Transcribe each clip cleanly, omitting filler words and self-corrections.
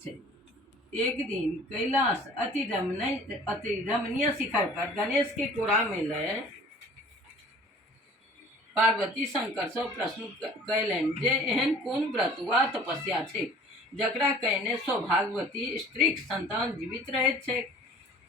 छे। एक दिन कैलाश अति रमणीय शिखर पर गणेश के कोरा में लय पार्वती शंकर से प्रश्न कैलन जे एहन कोन व्रत वा तपस्या छे जकरा कहने सौभाग्यवती स्त्रीक संतान जीवित रहे छे।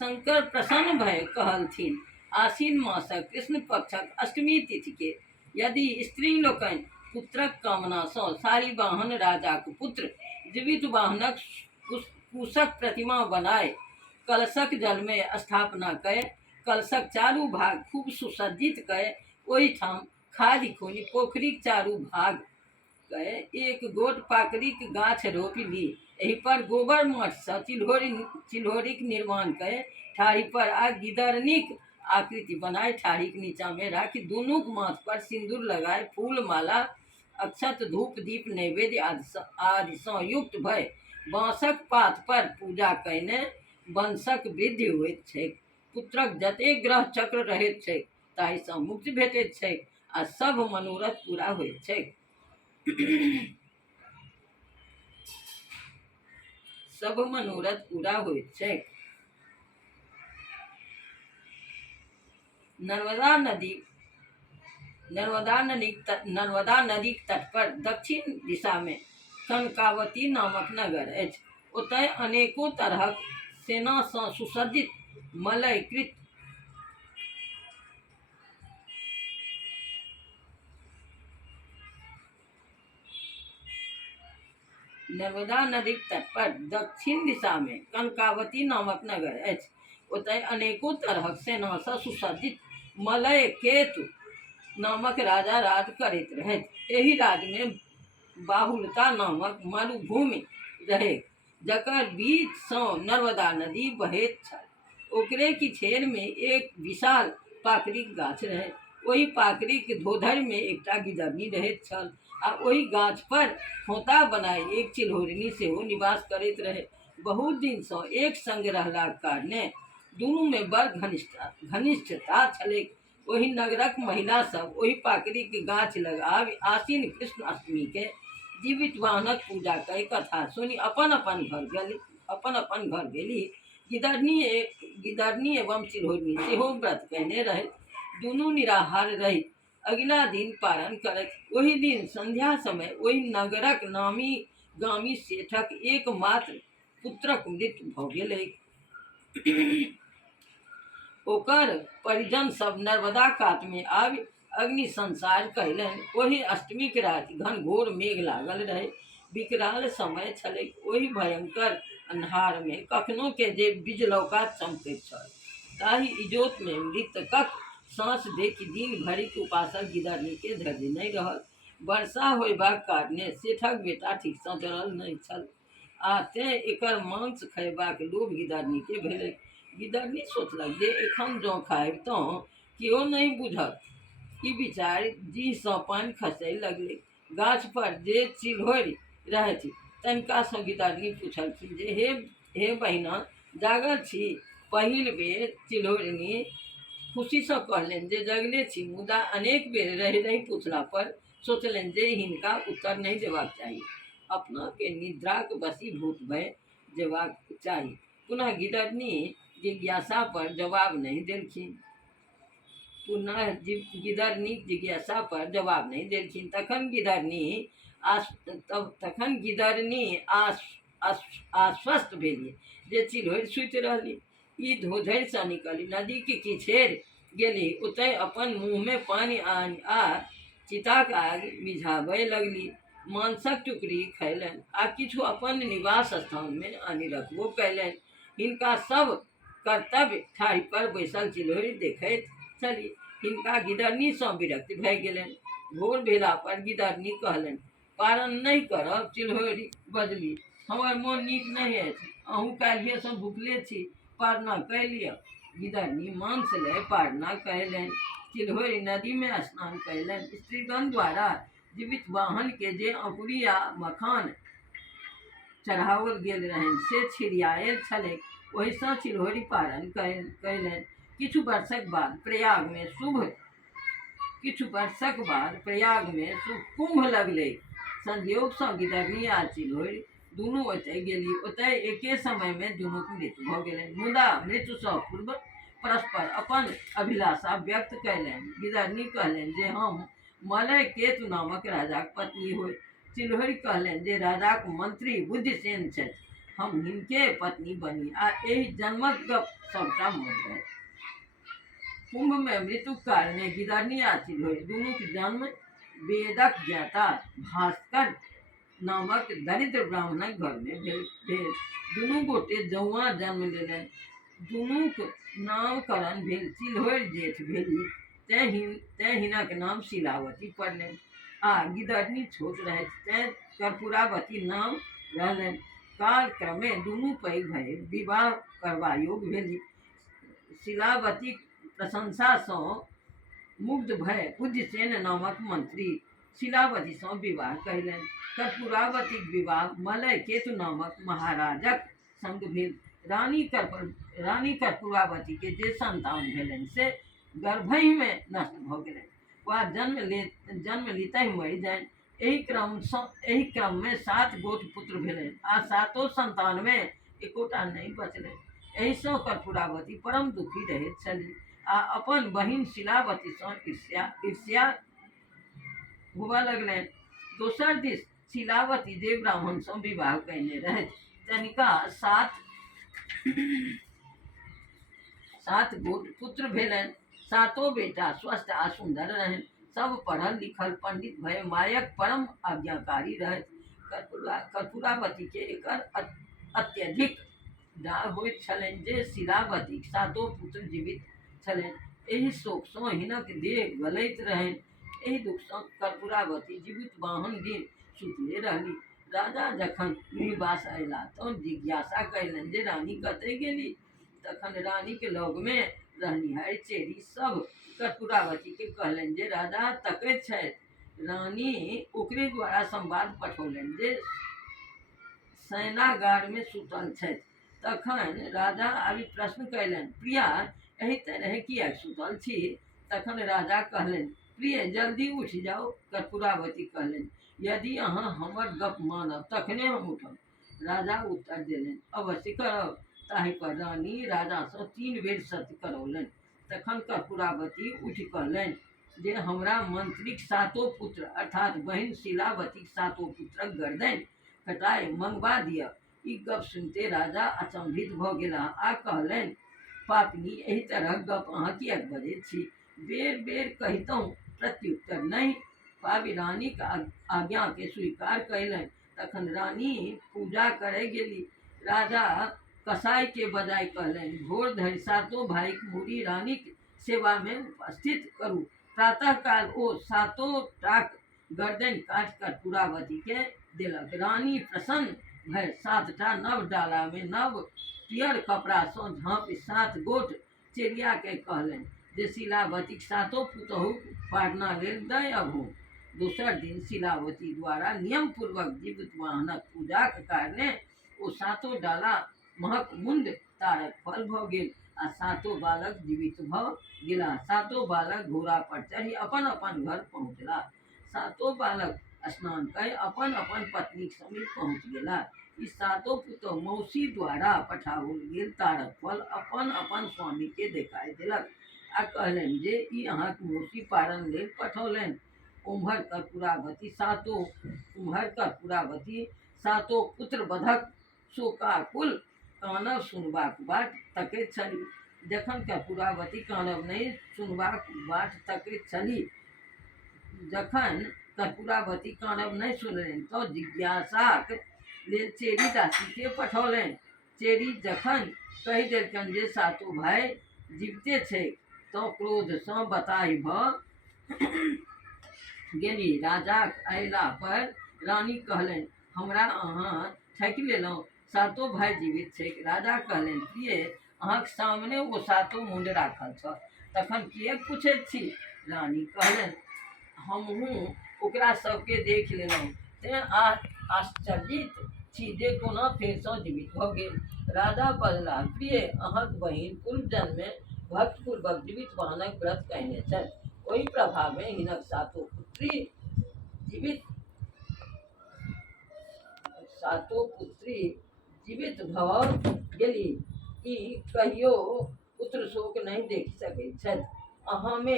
शंकर प्रसन्न भय कहलथिन आसीन मासक कृष्ण पक्षक अष्टमी तिथि के यदि स्त्री लोकनि पुत्रक कामना सँ शालिवाहन राजाक पुत्र जीवित वाहनक कुशक प्रतिमा बनाए कलशक जल में स्थापना कय कलशक चारू भाग खूब सुसज्जित कय ओहि ठाम खादि खुनि पोखरीक चारू भाग कय एक गोट पाकड़ीक गाछ रोपि ली। एहि पर गोबर माट सँ चिल्होरीक निर्माण कय ठाढ़ी पर आ गिदरनीक आकृति बनाए ठाढ़ीक नीचा में राखि दुनूक माथ पर सिंदूर लगाए फूल माला अक्षत धूप दीप नैवेद्य आदि सँ युक्त भय बाँसक पात पर पूजा कयने वंशक वृद्धि होइत छैक। पुत्रक जतेक ग्रह चक्र रहैत छैक ताहि सँ मुक्ति भेटैत छैक आ सब मनोरथ पूरा होइत छैक। सब मनोरथ पूरा होइत छैक। नर्मदा नदीक तट पर दक्षिण दिशा में कनकावती नामक नगर अछि। ओतय अनेको तरहक सेना सँ सुसज्जित मलयकृत नर्मदा नदीक तट पर दक्षिण दिशा में कनकावती नामक नगर अछि। ओतय अनेको तरहक सेना सँ सुसज्जित मलयकेतु नामक राजा राज करैत रहथि। एहि राज्य में बाहुलता नामक मरुभूमि रहै जकर बीच सँ नर्मदा नदी बहैत छल। ओकरे किछेर में एक विशाल पाकड़ीक गाछ रहै। ओहि पाकड़ीक धोधरि में एकटा गिदरनी रहैत छल आ ओहि गाछ पर खोता बनाए एक चिल्होरनी सेहो निवास करैत रहे। बहुत दिन सँ एक संग रहलाक कारणे दुनू में बड़ घनिष्ठता छलैक। ओहि नगरक महिला सब ओहि पाकड़ीक गाछ लग आसीन कृष्ण अष्टमी के जीवित वाहनक पूजा कय कथा सुनी अपन अपन घर गेली। गिदरनी एवं चिल्होरनी सेहो व्रत कहने रहे। दुनू निराहार रही अगिला दिन पारण करत। ओहि दिन संध्या समय ओहि नगरक नामी गामी सेठक एकमात्र पुत्रक मृत्यु भ गेलै। ओकर परिजन सब नर्मदा कात में आबि अग्नि संसार कयलनि। ओहि अष्टमीक राति घनघोर मेघ लागल रहे। विकराल समय छलैक। ओहि भयंकर अन्हार में कखनो के जे बिजलौका चमकैत छल ताहि इजोत में मृतकक सांस देखि दिन भरिक उपासक गिदरनी के धैर्य नहि रहल। वर्षा होयबाक कारणे सेठक बेटा ठीक सँ जरल नहि छल आ तें एकर मांस खयबाक लोभ गिदरनी के भेलै। गिदरनी सोचलक जे एखन जँ खायब तँ केओ नहि बुझत। ई विचारि जीह सँ पानि खसय लगलै। गाछ पर जे चिल्होरि रहथि तनिका सँ गिदरनी पूछलखिन जे हे बहिना जागल छी। पहिल बेर चिल्होरनी खुशी सँ कहलनि जे जगले छी, मुदा अनेक बेर रहि रहि पूछला पर सोचलनि जे हिनका उत्तर नहि देबाक चाही, अपना के निद्राक वशीभूत भय जेबाक चाही। पुनः गिदरनी जिज्ञासा पर जवाब नहीं देलखिन। तखन गिदरनी आश्वस्त भेली जे चिल्होरि सुति रहली। ई धोधरि सँ निकलि नदी के किछेर गेली। ओतय अपन मुँह में पानि आनि आ चिताक आगि मिझाबय लगली। मांसक टुकड़ी खयलनि आ किछु अपन निवास स्थान में आनि रखबो कयलनि। हिनका सब कर्तव्य ठाढ़ी पर बैसल चिल्होरि देखैत छली। हिनका गिदरनी सँ विरक्ति भय गेलनि। भोर भेला पर गिदरनी कहलनि पारण नहि करब। चिल्होरि बजली हमर मोन नीक नहि अछि, अहूँ काल्हिए सँ भूखले छी, पारना कय लिअ। गिदरनी मांस लय पारना कयलनि। चिल्होरि नदी में स्नान कयलनि। स्त्रीगण द्वारा जीवित वाहन के जे अंकुरी आ मखान चढ़ाओल गेल रहनि से छिड़ियायल छलैक। ओहि सँ चिल्होरि पारण कयलनि। किछु वर्षक बाद प्रयाग में शुभ कुंभ लगलै। संयोग सँ गिदरनी आ चिल्होरि दुनू ओतय गेली। ओतय एके समय में दुनूक मृत्यु भऽ गेलनि। मुदा मृत्यु सँ पूर्व परस्पर अपन अभिलाषा व्यक्त कयलनि। गिदरनी कहलनि जे हम मलय केतु नामक राजाक पत्नी होय। चिल्हरि कहलनि जे राजाक मंत्री बुद्धिसेन छथि, हम हिनके पत्नी बनी आ एहि जन्मक गप सबटा मन रहे। कुंभ में मृत्यु कारणे गिदरनी आ चिल्हरि दुनूक जन्म वेदक ज्ञाता भास्कर नामक दरिद्र ब्राह्मणक घर में भेल। दुनू गोटे जौआ जन्म लेलनि। दुनूक नामकरण भेल। चिल्हरि जेठ भेली तैं हिनक नाम शिलावती पड़लनि, आ गिदरनी छोट रहथि तैं कर्पूरावती नाम रहलनि। काल क्रमे दुनू पैघ भय विवाह करबा योग्य भेली। शिलावतीक प्रशंसा सँ मुग्ध भय बुद्धिसेन नामक मंत्री शिलावती सँ विवाह कयलनि। कर्पूरावतीक विवाह मलय केतु नामक महाराजक संग भेल। रानी कर्पूरावती के जे संतान भेलनि से गर्भहि में नष्ट भऽ गेलनि वा जन्म लीतहि मरि जानि। एहि क्रम में 7 गोट पुत्र भेलनि आ 7 संतान में एकोटा नहि बचलनि। एहि सँ कर्पूरावती परम दुखी रहैत छलीह आ अपन बहिन शिलावती सँ ईर्ष्या होबऽ लगलनि। दोसर दिस शिलावती जे ब्राह्मण सँ विवाह कयने रहथि तनिका 7 गोट पुत्र भेलनि। 7 बेटा स्वस्थ आ सुंदर रहनि। सब पढ़ल लिखल पंडित भय मायक परम आज्ञाकारी रहथि। कर्पूरावती के एकर अत्यधिक डाह होइत छलनि जे शिलावतीक 7 पुत्र जीवित छलनि। एहि शोक सँ हिनक देह गलैत रहनि। एहि दुख सँ कर्पूरावती जीवित बाहन दिन सुतले रहली। राजा जखन गृहवास अयला तऽ जिज्ञासा कयलनि जे रानी कतय गेली। तखन रानी के लग में रहनिहार चेरी सब कर्पूरावती के कहलनि जे राजा तकैत छथि। रानी ओकरे द्वारा संवाद पठौलनि जे शयनागार में सुतल छथि। तखन राजा आबि प्रश्न कयलनि, प्रिया एहि तरह किएक सुतल छी। तखन राजा कहलनि, प्रिय जल्दी उठि जाओ। कर्पूरावती कहलनि, यदि अहाँ हमर गप मानब तखने हम उठब। राजा उत्तर देलनि, अवश्य करब। ताहि पर रानी राजा सँ 3 बेर सत्य करौलनि। तखन कर्पूरावती उठि कहलनि जे हमरा मंत्रीक 7 पुत्र अर्थात बहिन शिलावतीक 7 पुत्रक गर्दनि कटाइ मंगबा दिअ। ई गप सुनते राजा अचंभित भऽ गेलाह आ कहलनि, पापनी एहि तरह गप अहाँ किएक बजैत छी। बेर बेर कहितहुँ प्रत्युत्तर नहि। पापी रानीक आज्ञा के स्वीकार कयलनि। तखन रानी पूजा करे गेली। राजा कसाई के बजाय कहलनि, भोर धरि 7 भाइक मूड़ी रानीक सेवा में उपस्थित करू। प्रातः काल ओ 7 टाक गर्दनि काटि कर्पूरावती के देलक। रानी प्रसन्न भय 7 टा नव डाला में नव पियर कपड़ा सँ झाँपि 7 गोट चेरिया के कहलनि जे शिलावतीक 7 पुतहुक पारना लेल दय अबहु। दोसर दिन शिलावती द्वारा नियम पूर्वक जीवित वाहनक पूजाक कारणे ओ 7 डाला महक मुंड तारक फल भऽ गेल आ 7 बालक जीवित भऽ गेला। 7 बालक घोड़ा पर चढ़ी अपन अपन घर पहुँचला। 7 बालक स्नान कय अपन अपन पत्नीक समीप पहुँच गेला। ई 7 पुतहु मौसी द्वारा पठाओल गेल तारक फल अपन अपन स्वामी के देखाइ देलक आ कहलनि जे ई अहाँक मौसी पारण लेल पठौलनि। उम्हर कर्पूरावती 7 पुत्र वधक शोकाकुल कानब सुनबाक बाट तकैत छली। जखन कर्पूरावती कानब नहि सुनबाक बाट तकैत छली, जखन कर्पूरावती कानब नहि सुनलनि तऽ जिज्ञासाक लेल चेरी दासी के पठौलनि। चेरी जखन कहि देलकनि जे 7 भाइ जीविते छैक तऽ क्रोध सँ बताहि भऽ गेली। राजाक अयला पर रानी कहलनि, हमरा अहाँ ठकि लेलहुँ। 7 भाइ जीवित छैक। राजा कहलनि, प्रिय अहाँक सामने ओ 7 मुंड राखल छल, तखन किएक पूछैत छी। रानी कहलनि, हमहूँ ओकरा सबके देख लेलहुँ तेँ आश्चर्यित छी जे कोना फेर सँ जीवित भऽ गेल। राजा बजलाह, प्रिय अहाँक बहिन पूर्व जन्म में भक्तिपूर्वक जीवित वाहनक व्रत कयने छथि। ओहि प्रभाव में हिनक 7 पुत्री जीवित सातो पुत्री जीवित भऽ गेली, ई कहियो पुत्र शोक नहीं देख सकैत छथि। अहाँमे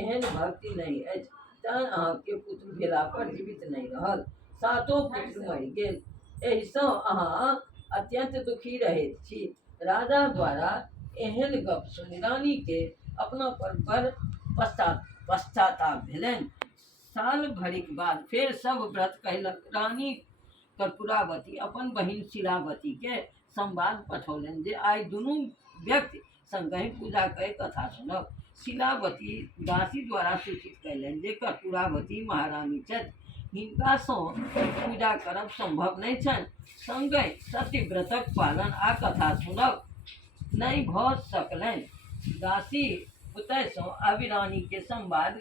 एहन भक्ति नहीं अछि, तैं अहाँके पुत्र भेला पर जीवित नहीं रहल, सातो पुत्र मरि गेल। एहिसँ अहाँ अत्यंत दुखी रहैत छी। राजा द्वारा एहन गप सुनि रानी के अपना पर बड़ पश्चाताप भेलनि। साल भरिक बाद फेर सब व्रत कयलक। रानी कर्पूरावती अपन बहिन शिलावती के संवाद पठौलनि जे आइ दुनू व्यक्ति संगहि पूजा कय कथा सुनब। शिलावती दासी द्वारा सूचित कयलनि जे कर्पूरावती महारानी छथि, हिनका सँ पूजा करब संभव नहि छनि, संगहि सत्यव्रतक पालन आ कथा सुनब नहि भऽ सकलनि। दासी ओतय सँ आबि रानी के संवाद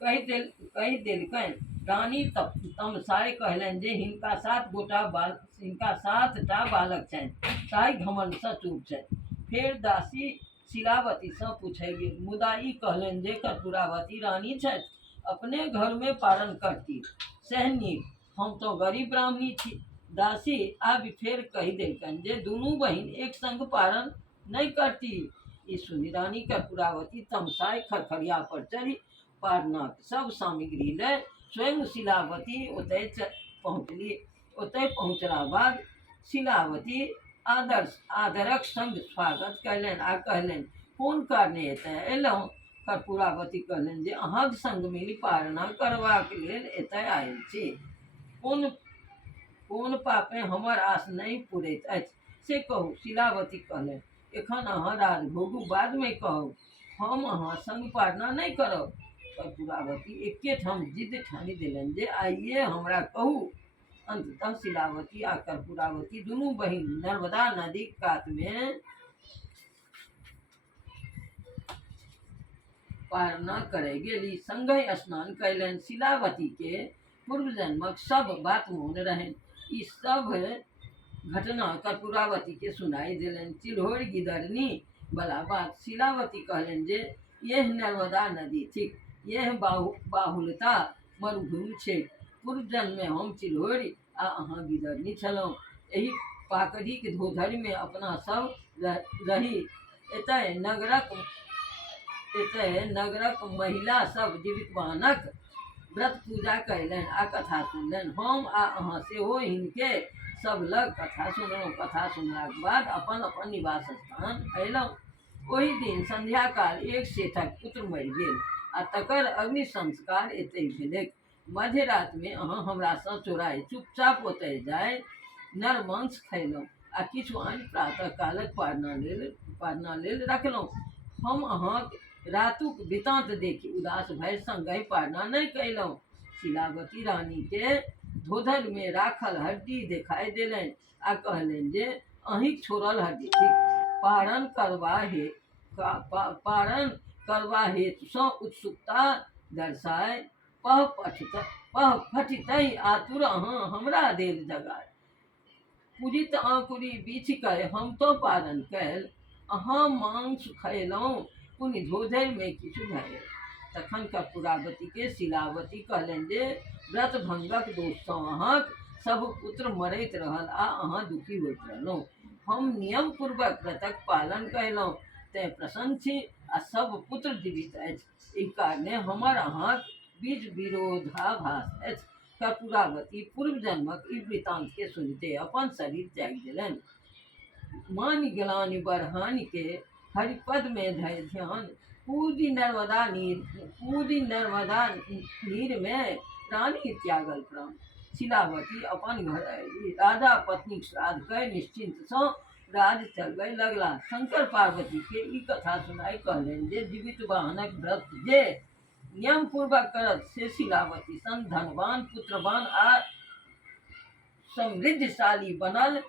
कहि देलकनि। रानी तमसाय कहलनि जे हिनका 7टा बालक छनि, ताहि घमंड सँ चूर छथि। फेर दासी शिलावती सँ पूछय गेल, मुदा ई कहलनि जे कर्पूरावती रानी छथि, अपने घर में पारण करती, सह नीक, हम तो गरीब ब्राह्मणी छी। दासी आबि फेर कहि देलकनि जे दुनू बहिन एक संग पारण नहीं करती। ई सुनि रानी कर्पूरावती तमसाय खरखरिया पर चढ़ी पारनाक सब सामग्री ले स्वयं शिलावती ओतय पहुँचली। ओतय पहुँचला बाद शिलावती आदरक संग स्वागत कयलनि आ कहलनि, कोन कारणे एतय अयलहुँ। कर्पूरावती कहलनि जे अहाँक संग मिली पारणा करबाक लेल एतय आयल छी। कोन पापे हमर आस नहीं पूरैत अछि से कहू। शिलावती कहलनि, एखन अहाँ राजभोग बादमे कहब, हम अहाँ संग पारणा नहीं करब। कर्पूरावती एके ठाम जिद ठानि देलनि जे आइए हमरा कहू। अंततः शिलावती आ कर्पूरावती दुनू बहिन नर्मदा नदी कात में पारणा करे गेली, संगहि स्नान कयलनि। शिलावती के पूर्व जन्मक सब बात मोन रहनि। ई सब घटना कर्पूरावती के सुनाई देलनि। चिल्होर गिदरनी वाला बात शिलावती कहलनि जे यह नर्मदा नदी थिक, यह बाहुलता मरुभूमि छै। पूर्व जन्म में हम चिल्होरी आ अहाँ गिदरनी छलहुँ। एहि पाकड़ीक धोधरि में अपना सब रही। एतय नगरक महिला सब जीवितवानक व्रत पूजा कयलनि आ कथा सुनलनि। हम आ अहाँ सेहो हिनके सब लग कथा सुनलहुँ। कथा सुनलाक बाद अपन अपन निवास स्थान अयलहुँ। ओहि दिन संध्या काल एक सेठक पुत्र मरि गेल आ तकर अग्नि संस्कार एतहि भेलैक। मध्य रात में अहाँ हमरा सँ चोराइ चुपचाप ओतय जाय नर मांस खयलहुँ आ किछु आनि प्रातः कालक पारणा लेल रखलहुँ। हम अहाँक रातुक वृतांत देखि उदास भय संगहि पारणा नहीं कयलहुँ। शिलावती रानी के धोधर में राखल हड्डी देखाई देलनि आ कहलनि जे अहींक छोड़ल हड्डी थिक। पारण करबा हेतु सँ उत्सुकता दर्शाय पहफटितहि आतुर अहाँ हमरा देल जगाय। पूजित आँकुरी बीछि कय हम तो पारण कयल, अहाँ मांस खयलहुँ, पुनि धोधरि में किछु धयल। तखन कर्पूरावती के शिलावती कहलनि जे व्रत भंगक दोष सँ अहाँक सब पुत्र मरैत रहल आ अहाँ दुखी होइत रहलहुँ। हम नियम पूर्वक व्रतक पालन कयलहुँ, तें प्रसन्न छी आ सब पुत्र जीवित अछि। एहि कारणे हमर अहाँक बीच विरोधाभास अछि। कर्पूरावती पूर्व जन्मक ई वृतांत के सुनिते अपन शरीर त्याग देलनि। मान ग्लानि बरहानि के हरिपद में धय ध्यान, पूजी नर्मदा नीर में रानी त्यागल प्राण। शिलावती अपन घर अयली। राजा पत्नीक श्राद्ध कय निश्चिंत सँ राज चलबय लगला। शंकर पार्वती के ई कथा सुनाई कहलनि जे जीवित वाहनक व्रत जे नियम पूर्वक करत से शिलावती सन धनवान, पुत्रवान आ समृद्धशाली बनल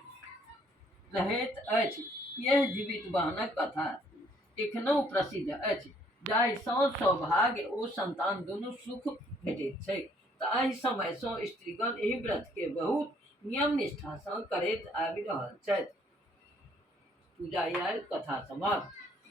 रहैत अछि। यह जीवित वाहनक कथा एखनहु प्रसिद्ध अछि, जाहि सँ सौभाग्य ओ संतान दुनू सुख भेटैत छै। ताहि समय सँ स्त्रीगण एहि व्रत के बहुत नियम निष्ठा सँ करैत आबि रहल छथि। पूजा या कथा समाप्त।